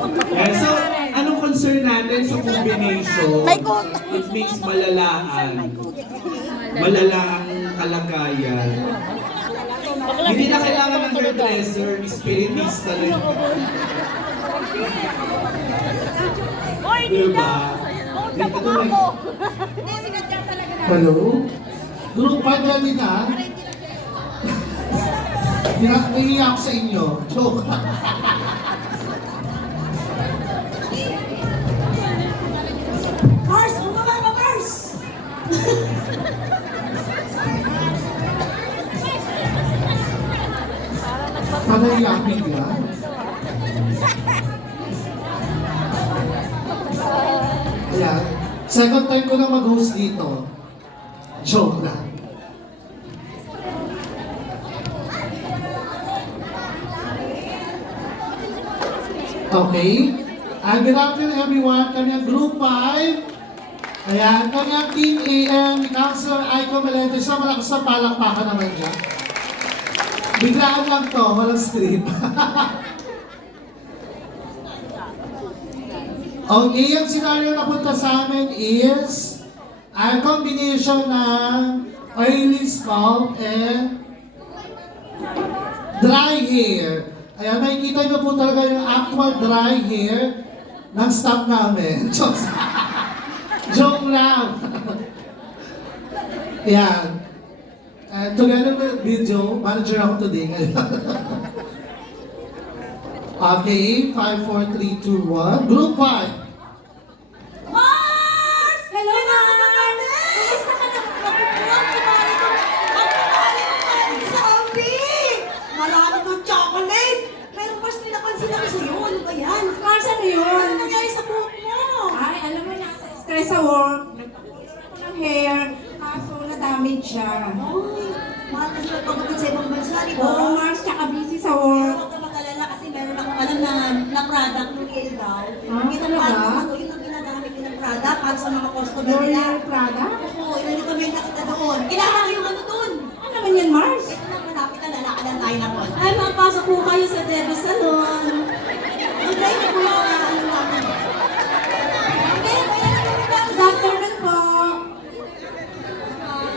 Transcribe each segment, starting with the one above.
Okay, so, anong concern natin sa combination? It means malalaan. Malala ang kalagayan. Hindi na kailangan ng hairdresser, spiritista lang. Diba? Hello? Group 5 ready na? Nangiyak ako sa inyo. Joke. Mars! Bumaba ka, Mars! Nangiyak bigla. Ayan. Second time ko na mag-host dito. Joke lang. Okay. Good afternoon everyone. Kami ang Group 5. Ayan. Kami ang Team AM, Councilor Aiko Melendez. So malakas na palakpakan naman dyan. Biglaan lang to. Walang script. Okay. Ang scenario na punta sa amin is ang combination ng oily scalp and dry hair. Ayan, makikita nyo po talaga yung actual dry hair ng staff namin. Joke lang. Ayan. Together with video, manager ako today ngayon. Okay, 5, 4, 3, 2, 1. Group 5. Mars! Hello, Mars! Kumusta ka na? Nakukuha, kumari ko. Ang sa Albi! Marami kong chocolate! Pero Mars, pinapansin ako sa'yo. Ano ba yan? Mars, ano yun? Ano nangyari sa buhok mo? Ay, alam mo, nasa stress sa work. Nagpapulis ako ng hair, kaso na-damage siya. Ay, mahal kasi magpagupit sa ibang bansa, di ba? Oo, Mars, tsaka busy sa work. Huwag ka mag-alala kasi meron akong alam na product ng Yale daw. Ah, talaga? Yun ang ginagamit ko ng product para sa mga customer nila. L'Oreal Prada? Oo, i-recommend na kita doon. Kailangan yung ano doon. Ano naman yan, Mars? Ito na, malapit na lalakadan tayo na doon. Ay, mapasok po kayo sa Debo Salon. Ang try na po yung ano namin. Okay, kaya na kami ba? Good afternoon po.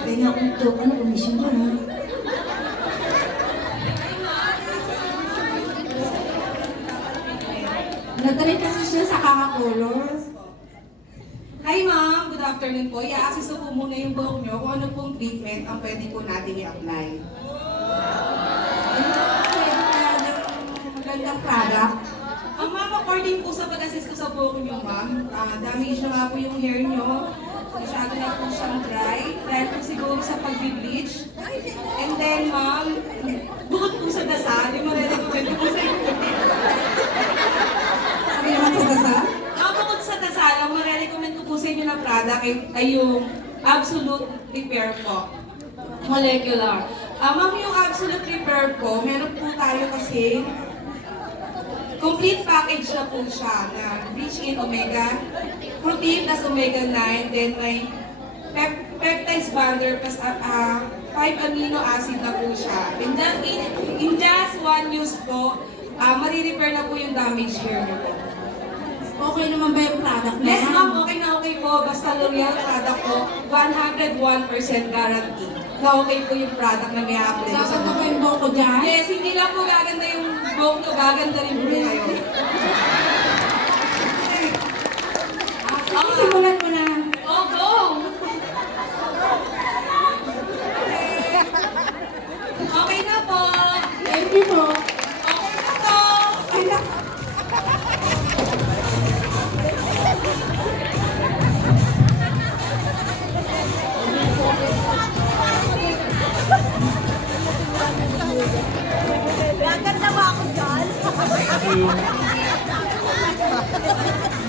Kaya akong joke, ano, commission doon ha. Nagdalit kasi siya sa Kaka-Colors. Hi ma'am, good afternoon po. I-assess ko po muna yung buhok nyo kung ano pong treatment ang pwede po natin i-apply. Magandang product. Ang ma'am, according po sa pag-assess ko sa buhok nyo ma'am, damage na nga po yung hair nyo. Masyado na po siyang dry. Dahil po siguro sa pag-bleach. And then ma'am, bukod po sa dasal, yung marirecommend ko po sa inyo. Ano naman sa dasal? Bukod sa dasal, ang marirecommend ko po sa inyo na product ay yung Absolute Repair po. Molecular. Ma'am, yung Absolute Repair po, meron po tayo kasi complete package na po siya na rich in omega protein plus omega 9, then may peptides binder plus 5 amino acid na po siya. And then in just one use po, marirepair na po yung damaged hair niyo po. Okay naman ba yung product na Yes yan? ma'am, okay na okay po. Basta L'Oreal product po, 101% guarantee na okay po yung product na may apply ko sa Dapat na ba buhok. yung buhok ko dyan? Yes, hindi lang po gaganda yung buhok nyo, gaganda rin po kayo. Simulan mo na. Oh, go! Okay na po. Thank you po. Okay na po. Ay, nak- Gaganda ba ako dyan?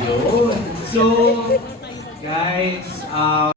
Yun. So, guys,